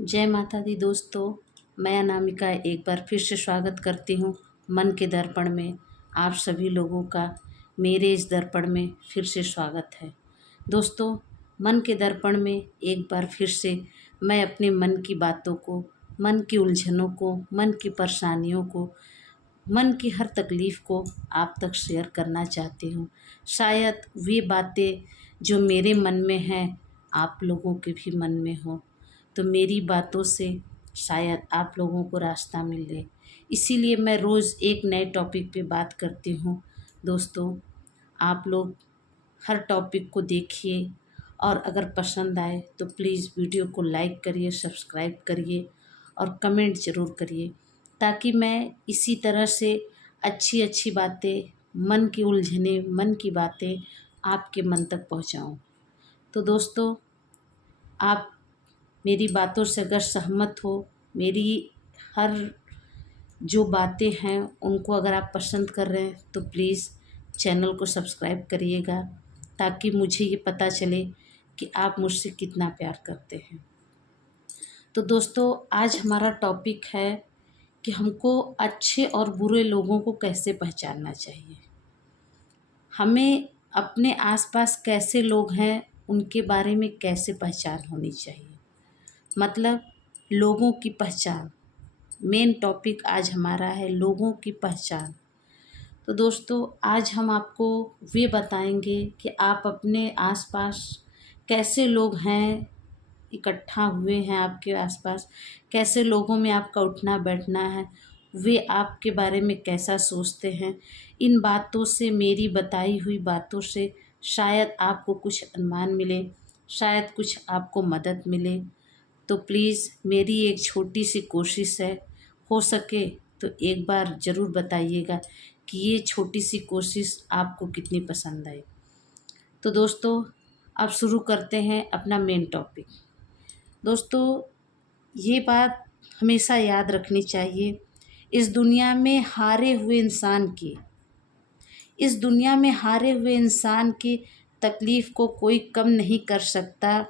जय माता दी दोस्तों। मैं अनामिका एक बार फिर से स्वागत करती हूँ मन के दर्पण में। आप सभी लोगों का मेरे इस दर्पण में फिर से स्वागत है। दोस्तों, मन के दर्पण में एक बार फिर से मैं अपने मन की बातों को, मन की उलझनों को, मन की परेशानियों को, मन की हर तकलीफ़ को आप तक शेयर करना चाहती हूँ। शायद वे बातें जो मेरे मन में हैं आप लोगों के भी मन में हो, तो मेरी बातों से शायद आप लोगों को रास्ता मिले। इसीलिए मैं रोज़ एक नए टॉपिक पे बात करती हूँ। दोस्तों, आप लोग हर टॉपिक को देखिए और अगर पसंद आए तो प्लीज़ वीडियो को लाइक करिए, सब्सक्राइब करिए और कमेंट ज़रूर करिए, ताकि मैं इसी तरह से अच्छी अच्छी बातें, मन की उलझने, मन की बातें आपके मन तक पहुँचाऊँ। तो दोस्तों, आप मेरी बातों से अगर सहमत हो, मेरी हर जो बातें हैं उनको अगर आप पसंद कर रहे हैं तो प्लीज़ चैनल को सब्सक्राइब करिएगा, ताकि मुझे ये पता चले कि आप मुझसे कितना प्यार करते हैं। तो दोस्तों, आज हमारा टॉपिक है कि हमको अच्छे और बुरे लोगों को कैसे पहचानना चाहिए। हमें अपने आसपास कैसे लोग हैं उनके बारे में कैसे पहचान होनी चाहिए। मतलब लोगों की पहचान, मेन टॉपिक आज हमारा है लोगों की पहचान। तो दोस्तों, आज हम आपको वे बताएंगे कि आप अपने आसपास कैसे लोग हैं, इकट्ठा हुए हैं आपके आसपास, कैसे लोगों में आपका उठना बैठना है, वे आपके बारे में कैसा सोचते हैं। इन बातों से, मेरी बताई हुई बातों से शायद आपको कुछ अनुमान मिले, शायद कुछ आपको मदद मिले। तो प्लीज़ मेरी एक छोटी सी कोशिश है, हो सके तो एक बार ज़रूर बताइएगा कि ये छोटी सी कोशिश आपको कितनी पसंद आई। तो दोस्तों, अब शुरू करते हैं अपना मेन टॉपिक। दोस्तों, ये बात हमेशा याद रखनी चाहिए, इस दुनिया में हारे हुए इंसान की इस दुनिया में हारे हुए इंसान की तकलीफ़ को कोई कम नहीं कर सकता।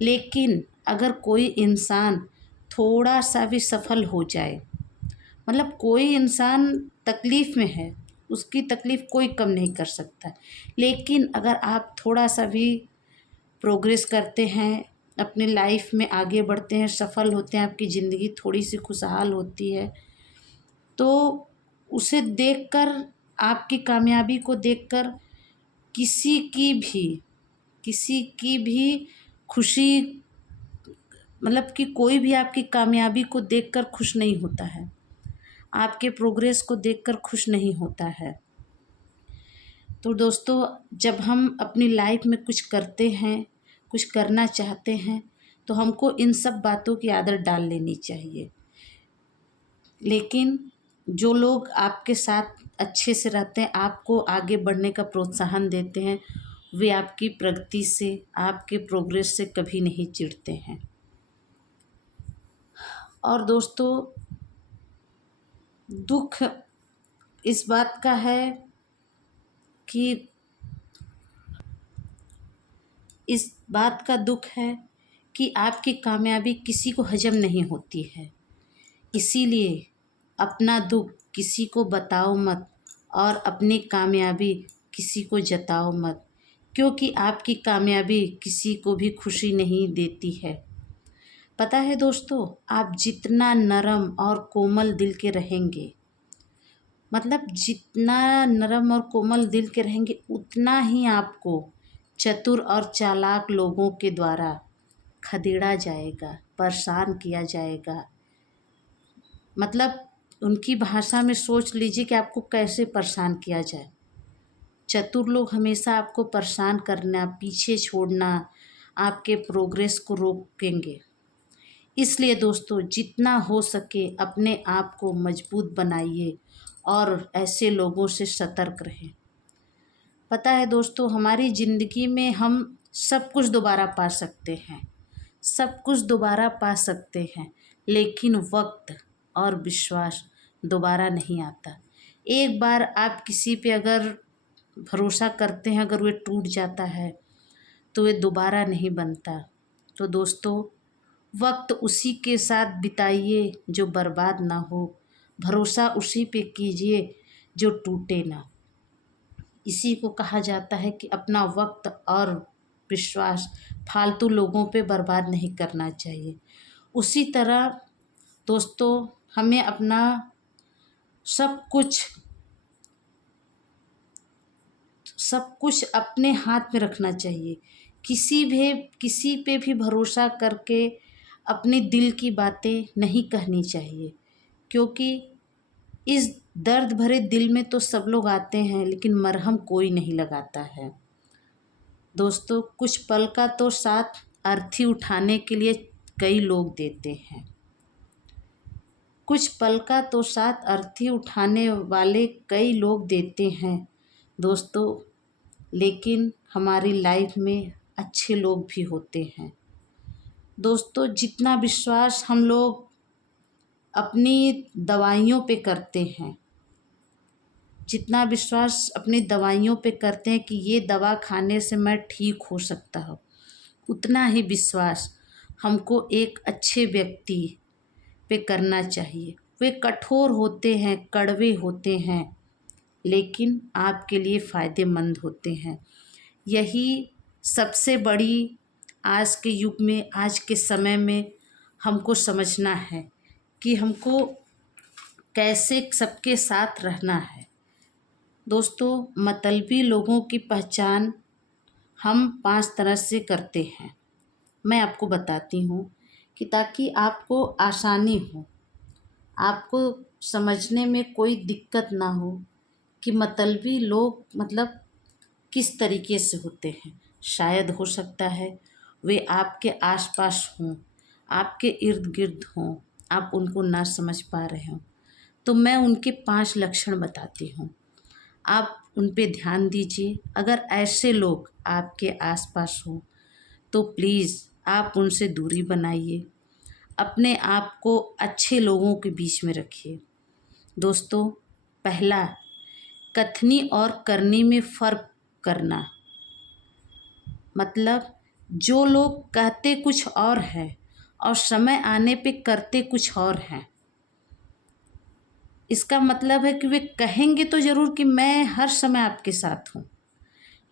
लेकिन अगर कोई इंसान थोड़ा सा भी सफल हो जाए, मतलब कोई इंसान तकलीफ़ में है, उसकी तकलीफ़ कोई कम नहीं कर सकता। लेकिन अगर आप थोड़ा सा भी प्रोग्रेस करते हैं, अपनी लाइफ में आगे बढ़ते हैं, सफल होते हैं, आपकी ज़िंदगी थोड़ी सी खुशहाल होती है, तो उसे देखकर, आपकी कामयाबी को देखकर किसी की भी खुशी, मतलब कि कोई भी आपकी कामयाबी को देखकर खुश नहीं होता है, आपके प्रोग्रेस को देखकर खुश नहीं होता है। तो दोस्तों, जब हम अपनी लाइफ में कुछ करते हैं, कुछ करना चाहते हैं, तो हमको इन सब बातों की आदत डाल लेनी चाहिए। लेकिन जो लोग आपके साथ अच्छे से रहते हैं, आपको आगे बढ़ने का प्रोत्साहन देते हैं, वे आपकी प्रगति से, आपके प्रोग्रेस से कभी नहीं चिढ़ते हैं। और दोस्तों, दुख इस बात का है कि इस बात का दुख है कि आपकी कामयाबी किसी को हजम नहीं होती है। इसीलिए अपना दुख किसी को बताओ मत और अपनी कामयाबी किसी को जताओ मत, क्योंकि आपकी कामयाबी किसी को भी खुशी नहीं देती है। पता है दोस्तों, आप जितना नरम और कोमल दिल के रहेंगे, मतलब जितना नरम और कोमल दिल के रहेंगे, उतना ही आपको चतुर और चालाक लोगों के द्वारा खदेड़ा जाएगा, परेशान किया जाएगा। मतलब उनकी भाषा में सोच लीजिए कि आपको कैसे परेशान किया जाए। चतुर लोग हमेशा आपको परेशान करना, पीछे छोड़ना, आपके प्रोग्रेस को रोकेंगे। इसलिए दोस्तों, जितना हो सके अपने आप को मजबूत बनाइए और ऐसे लोगों से सतर्क रहें। पता है दोस्तों, हमारी ज़िंदगी में हम सब कुछ दोबारा पा सकते हैं, सब कुछ दोबारा पा सकते हैं, लेकिन वक्त और विश्वास दोबारा नहीं आता। एक बार आप किसी पे अगर भरोसा करते हैं, अगर वे टूट जाता है तो वे दोबारा नहीं बनता। तो दोस्तों, वक्त उसी के साथ बिताइए जो बर्बाद ना हो, भरोसा उसी पे कीजिए जो टूटे ना। इसी को कहा जाता है कि अपना वक्त और विश्वास फालतू लोगों पे बर्बाद नहीं करना चाहिए। उसी तरह दोस्तों, हमें अपना सब कुछ अपने हाथ में रखना चाहिए। किसी पे भी भरोसा करके अपने दिल की बातें नहीं कहनी चाहिए, क्योंकि इस दर्द भरे दिल में तो सब लोग आते हैं, लेकिन मरहम कोई नहीं लगाता है। दोस्तों, कुछ पल का तो साथ अर्थी उठाने के लिए कई लोग देते हैं। कुछ पल का तो साथ अर्थी उठाने वाले कई लोग देते हैं दोस्तों, लेकिन हमारी लाइफ में अच्छे लोग भी होते हैं। दोस्तों, जितना विश्वास हम लोग अपनी दवाइयों पे करते हैं, जितना विश्वास अपनी दवाइयों पे करते हैं कि ये दवा खाने से मैं ठीक हो सकता हूँ, उतना ही विश्वास हमको एक अच्छे व्यक्ति पे करना चाहिए। वे कठोर होते हैं, कड़वे होते हैं, लेकिन आपके लिए फ़ायदेमंद होते हैं। यही सबसे बड़ी आज के युग में, आज के समय में हमको समझना है कि हमको कैसे सबके साथ रहना है। दोस्तों, मतलबी लोगों की पहचान हम 5 तरह से करते हैं। मैं आपको बताती हूँ कि ताकि आपको आसानी हो, आपको समझने में कोई दिक्कत ना हो कि मतलबी लोग मतलब किस तरीके से होते हैं। शायद हो सकता है वे आपके आसपास हों, आपके इर्द गिर्द हों, आप उनको ना समझ पा रहे हों। तो मैं उनके 5 लक्षण बताती हूँ, आप उन पे ध्यान दीजिए। अगर ऐसे लोग आपके आसपास हों तो प्लीज़ आप उनसे दूरी बनाइए, अपने आप को अच्छे लोगों के बीच में रखिए। दोस्तों, पहला, कथनी और करनी में फ़र्क करना। मतलब जो लोग कहते कुछ और हैं और समय आने पे करते कुछ और हैं। इसका मतलब है कि वे कहेंगे तो ज़रूर कि मैं हर समय आपके साथ हूँ,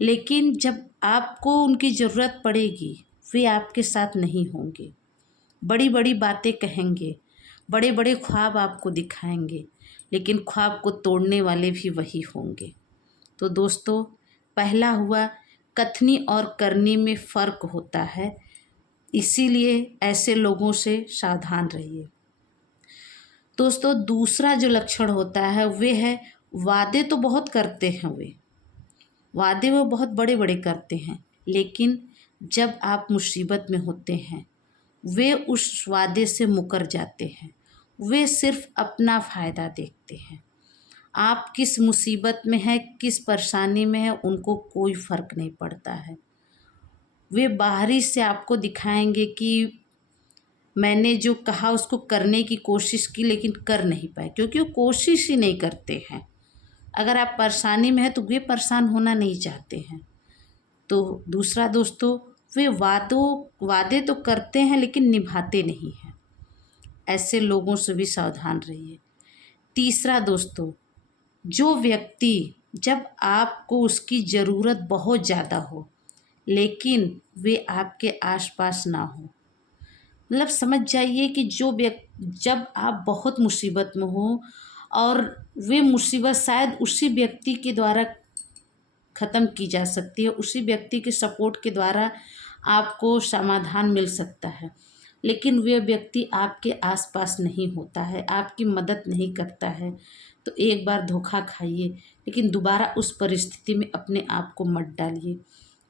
लेकिन जब आपको उनकी ज़रूरत पड़ेगी वे आपके साथ नहीं होंगे। बड़ी बड़ी बातें कहेंगे, बड़े बड़े ख्वाब आपको दिखाएंगे, लेकिन ख्वाब को तोड़ने वाले भी वही होंगे। तो दोस्तों, पहला हुआ, कथनी और करनी में फ़र्क होता है, इसीलिए ऐसे लोगों से सावधान रहिए। दोस्तों, दूसरा जो लक्षण होता है वे है, वादे तो बहुत करते हैं वादे वो बहुत बड़े बड़े करते हैं, लेकिन जब आप मुसीबत में होते हैं वे उस वादे से मुकर जाते हैं। वे सिर्फ अपना फ़ायदा देखते हैं। आप किस मुसीबत में हैं, किस परेशानी में हैं, उनको कोई फ़र्क नहीं पड़ता है। वे बाहरी से आपको दिखाएंगे कि मैंने जो कहा उसको करने की कोशिश की, लेकिन कर नहीं पाए, क्योंकि वो कोशिश ही नहीं करते हैं। अगर आप परेशानी में हैं तो वे परेशान होना नहीं चाहते हैं। तो दूसरा दोस्तों, वे वादे तो करते हैं लेकिन निभाते नहीं हैं। ऐसे लोगों से भी सावधान रहिए। तीसरा दोस्तों, जो व्यक्ति जब आपको उसकी ज़रूरत बहुत ज़्यादा हो लेकिन वे आपके आसपास ना हो, मतलब समझ जाइए कि जब आप बहुत मुसीबत में हो और वे मुसीबत शायद उसी व्यक्ति के द्वारा ख़त्म की जा सकती है, उसी व्यक्ति के सपोर्ट के द्वारा आपको समाधान मिल सकता है, लेकिन वे व्यक्ति आपके आसपास नहीं होता है, आपकी मदद नहीं करता है, तो एक बार धोखा खाइए, लेकिन दोबारा उस परिस्थिति में अपने आप को मत डालिए।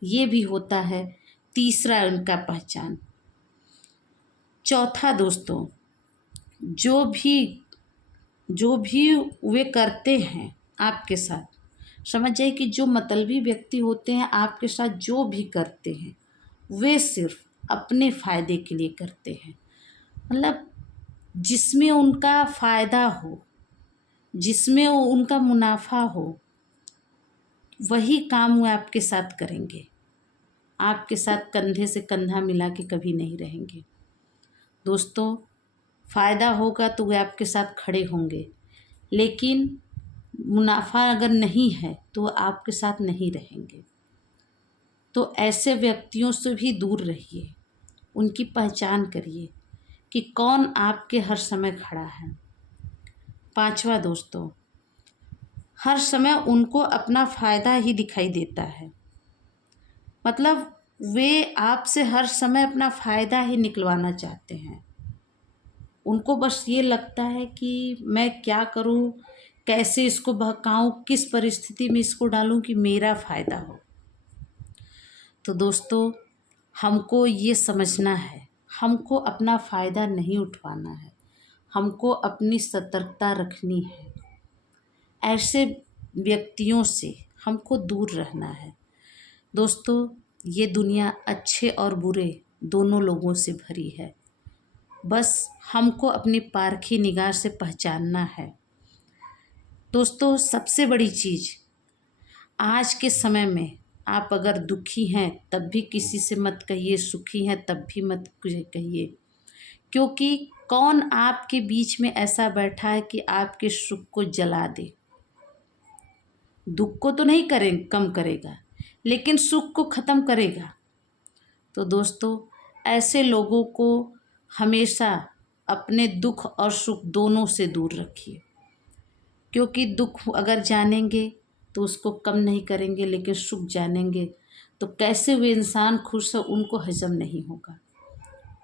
ये भी होता है तीसरा उनका पहचान। चौथा दोस्तों, जो भी वे करते हैं आपके साथ, समझ जाइए कि जो मतलबी व्यक्ति होते हैं आपके साथ जो भी करते हैं वे सिर्फ अपने फ़ायदे के लिए करते हैं। मतलब जिसमें उनका फ़ायदा हो, जिसमें उनका मुनाफा हो, वही काम वो आपके साथ करेंगे। आपके साथ कंधे से कंधा मिला के कभी नहीं रहेंगे। दोस्तों, फ़ायदा होगा तो वे आपके साथ खड़े होंगे, लेकिन मुनाफा अगर नहीं है तो आपके साथ नहीं रहेंगे। तो ऐसे व्यक्तियों से भी दूर रहिए, उनकी पहचान करिए कि कौन आपके हर समय खड़ा है। पांचवा दोस्तों, हर समय उनको अपना फ़ायदा ही दिखाई देता है, मतलब वे आपसे हर समय अपना फ़ायदा ही निकलवाना चाहते हैं। उनको बस ये लगता है कि मैं क्या करूं, कैसे इसको बहकाऊं, किस परिस्थिति में इसको डालूं कि मेरा फ़ायदा हो। तो दोस्तों, हमको ये समझना है, हमको अपना फ़ायदा नहीं उठवाना है, हमको अपनी सतर्कता रखनी है। ऐसे व्यक्तियों से हमको दूर रहना है। दोस्तों, ये दुनिया अच्छे और बुरे दोनों लोगों से भरी है। बस हमको अपनी पारखी निगाह से पहचानना है। दोस्तों, सबसे बड़ी चीज़ आज के समय में, आप अगर दुखी हैं तब भी किसी से मत कहिए, सुखी हैं तब भी मत कहिए, क्योंकि कौन आपके बीच में ऐसा बैठा है कि आपके सुख को जला दे। दुख को तो नहीं कम करेगा, लेकिन सुख को ख़त्म करेगा। तो दोस्तों, ऐसे लोगों को हमेशा अपने दुख और सुख दोनों से दूर रखिए, क्योंकि दुख अगर जानेंगे तो उसको कम नहीं करेंगे, लेकिन सुख जानेंगे तो कैसे वे इंसान खुश है उनको हजम नहीं होगा।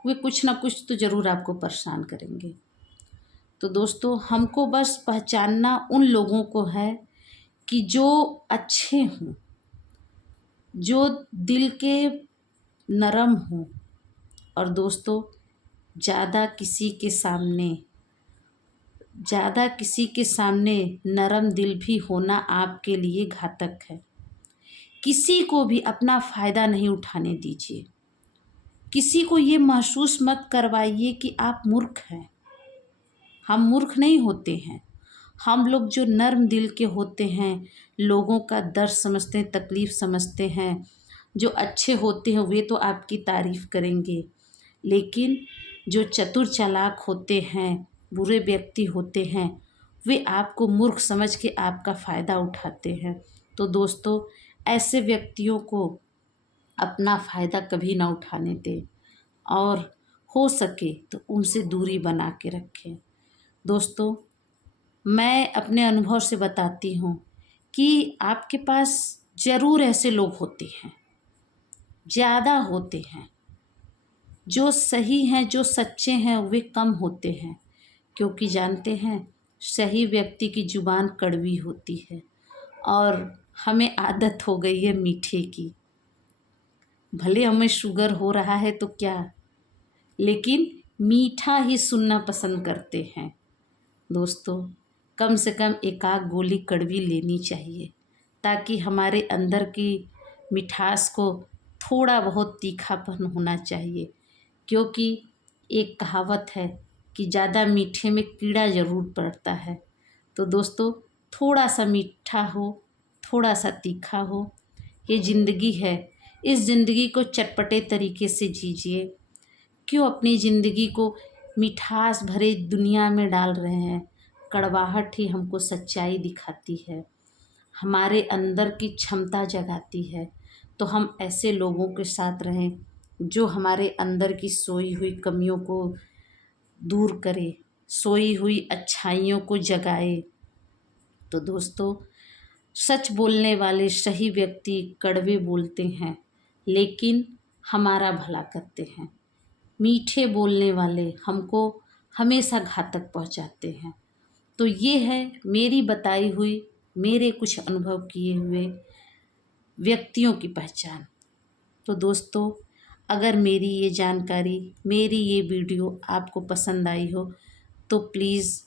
वे कुछ ना कुछ तो ज़रूर आपको परेशान करेंगे। तो दोस्तों, हमको बस पहचानना उन लोगों को है कि जो अच्छे हों, जो दिल के नरम हों। और दोस्तों, ज़्यादा किसी के सामने नरम दिल भी होना आपके लिए घातक है। किसी को भी अपना फ़ायदा नहीं उठाने दीजिए। किसी को ये महसूस मत करवाइए कि आप मूर्ख हैं। हम मूर्ख नहीं होते हैं। हम लोग जो नर्म दिल के होते हैं, लोगों का दर्द समझते हैं, तकलीफ़ समझते हैं, जो अच्छे होते हैं वे तो आपकी तारीफ़ करेंगे, लेकिन जो चतुर चालाक होते हैं, बुरे व्यक्ति होते हैं, वे आपको मूर्ख समझ के आपका फ़ायदा उठाते हैं। तो दोस्तों, ऐसे व्यक्तियों को अपना फ़ायदा कभी ना उठाने दें और हो सके तो उनसे दूरी बना के रखें। दोस्तों, मैं अपने अनुभव से बताती हूँ कि आपके पास ज़रूर ऐसे लोग होते हैं, ज़्यादा होते हैं। जो सही हैं, जो सच्चे हैं, वे कम होते हैं, क्योंकि जानते हैं सही व्यक्ति की ज़ुबान कड़वी होती है और हमें आदत हो गई है मीठे की। भले हमें शुगर हो रहा है तो क्या, लेकिन मीठा ही सुनना पसंद करते हैं। दोस्तों, कम से कम एक आध गोली कड़वी लेनी चाहिए, ताकि हमारे अंदर की मिठास को थोड़ा बहुत तीखापन होना चाहिए, क्योंकि एक कहावत है कि ज़्यादा मीठे में कीड़ा ज़रूर पड़ता है। तो दोस्तों, थोड़ा सा मीठा हो, थोड़ा सा तीखा हो, ये ज़िंदगी है। इस ज़िंदगी को चटपटे तरीके से जीजिए। क्यों अपनी ज़िंदगी को मिठास भरे दुनिया में डाल रहे हैं? कड़वाहट ही हमको सच्चाई दिखाती है, हमारे अंदर की क्षमता जगाती है। तो हम ऐसे लोगों के साथ रहें जो हमारे अंदर की सोई हुई कमियों को दूर करे, सोई हुई अच्छाइयों को जगाए। तो दोस्तों, सच बोलने वाले सही व्यक्ति कड़वे बोलते हैं, लेकिन हमारा भला करते हैं। मीठे बोलने वाले हमको हमेशा घातक पहुंचाते हैं। तो ये है मेरी बताई हुई, मेरे कुछ अनुभव किए हुए व्यक्तियों की पहचान। तो दोस्तों, अगर मेरी ये जानकारी, मेरी ये वीडियो आपको पसंद आई हो तो प्लीज़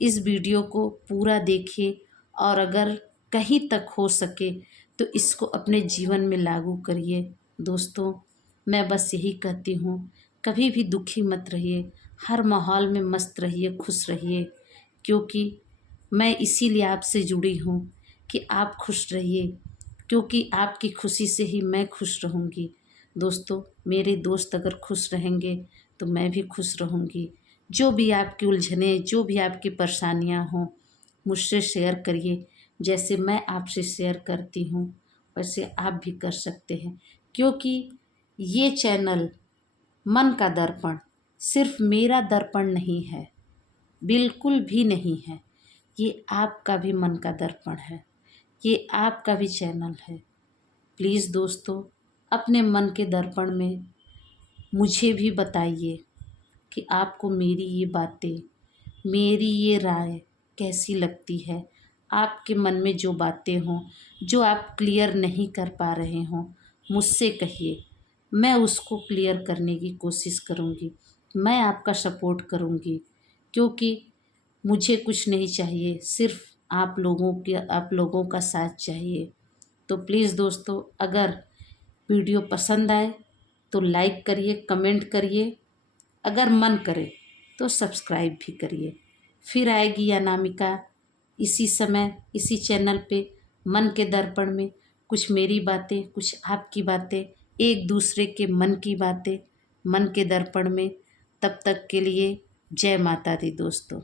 इस वीडियो को पूरा देखिए, और अगर कहीं तक हो सके तो इसको अपने जीवन में लागू करिए। दोस्तों, मैं बस यही कहती हूँ, कभी भी दुखी मत रहिए, हर माहौल में मस्त रहिए, खुश रहिए, क्योंकि मैं इसीलिए आपसे जुड़ी हूँ कि आप खुश रहिए, क्योंकि आपकी खुशी से ही मैं खुश रहूँगी। दोस्तों, मेरे दोस्त अगर खुश रहेंगे तो मैं भी खुश रहूँगी। जो भी आपकी उलझनें, जो भी आपकी परेशानियाँ हों, मुझसे शेयर करिए। जैसे मैं आपसे शेयर करती हूँ वैसे आप भी कर सकते हैं, क्योंकि ये चैनल मन का दर्पण सिर्फ मेरा दर्पण नहीं है, बिल्कुल भी नहीं है। ये आपका भी मन का दर्पण है, ये आपका भी चैनल है। प्लीज़ दोस्तों, अपने मन के दर्पण में मुझे भी बताइए कि आपको मेरी ये बातें, मेरी ये राय कैसी लगती है। आपके मन में जो बातें हों, जो आप क्लियर नहीं कर पा रहे हों, मुझसे कहिए। मैं उसको क्लियर करने की कोशिश करूँगी। मैं आपका सपोर्ट करूँगी, क्योंकि मुझे कुछ नहीं चाहिए, सिर्फ आप लोगों का साथ चाहिए। तो प्लीज़ दोस्तों, अगर वीडियो पसंद आए तो लाइक करिए, कमेंट करिए, अगर मन करे तो सब्सक्राइब भी करिए। फिर आएगी अनामिका इसी समय, इसी चैनल पे, मन के दर्पण में। कुछ मेरी बातें, कुछ आपकी बातें, एक दूसरे के मन की बातें मन के दर्पण में। तब तक के लिए जय माता दी दोस्तों।